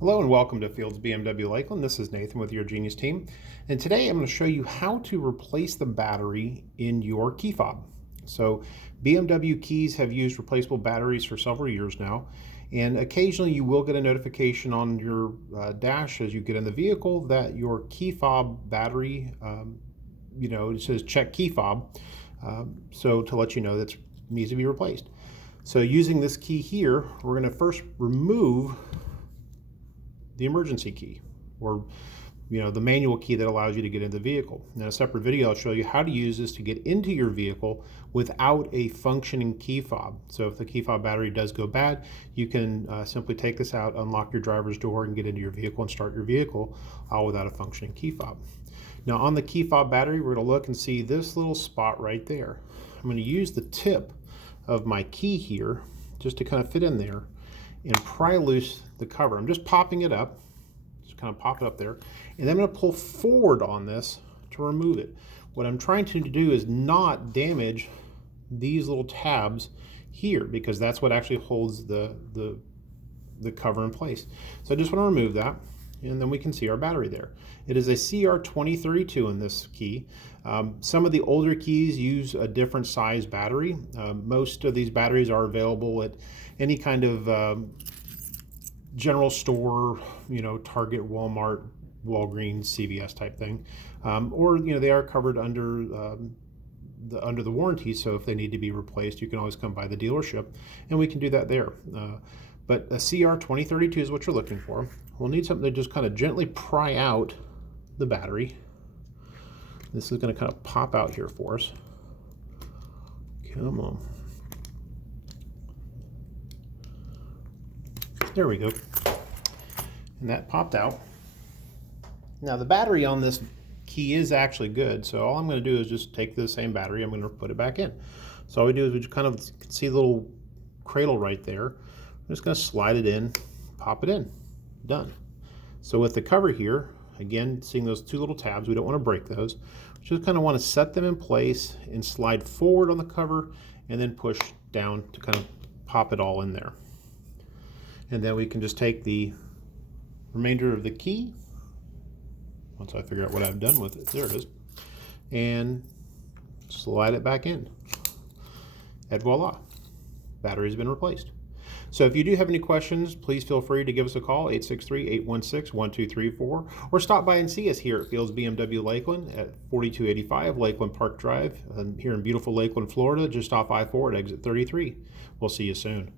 Hello and welcome to Fields BMW Lakeland. This is Nathan with your Genius team. And today I'm going to show you how to replace the battery in your key fob. So BMW keys have used replaceable batteries for several years now. And occasionally you will get a notification on your dash as you get in the vehicle that your key fob battery, it says check key fob. So to let you know that it needs to be replaced. So using this key here, we're going to first remove the emergency key, or the manual key that allows you to get into the vehicle. In a separate video, I'll show you how to use this to get into your vehicle without a functioning key fob. So if the key fob battery does go bad, you can simply take this out, unlock your driver's door, and get into your vehicle and start your vehicle all without a functioning key fob. Now on the key fob battery, we're going to look and see this little spot right there. I'm going to use the tip of my key here just to kind of fit in there and pry loose the cover. I'm just popping it up, just kind of pop it up there, and then I'm going to pull forward on this to remove it. What I'm trying to do is not damage these little tabs here, because that's what actually holds the cover in place. So I just want to remove that, and then we can see our battery there. It is a CR2032 in this key. Some of the older keys use a different size battery. Most of these batteries are available at any kind of general store, Target, Walmart, Walgreens, CVS type thing, or they are covered under the warranty. So if they need to be replaced, you can always come by the dealership, and we can do that there. But a CR2032 is what you're looking for. We'll need something to just kind of gently pry out the battery. This is going to kind of pop out here for us. Come on. There we go. And that popped out. Now the battery on this key is actually good, so all I'm going to do is just take the same battery, I'm going to put it back in. So all we do is we just kind of see the little cradle right there. I'm just going to slide it in, pop it in. Done. So with the cover here, again, seeing those two little tabs, we don't want to break those. We just kind of want to set them in place and slide forward on the cover and then push down to kind of pop it all in there. And then we can just take the remainder of the key, once I figure out what I've done with it, there it is, and slide it back in. And voila, battery's been replaced. So if you do have any questions, please feel free to give us a call, 863-816-1234, or stop by and see us here at Fields BMW Lakeland at 4285 Lakeland Park Drive, here in beautiful Lakeland, Florida, just off I-4 at exit 33. We'll see you soon.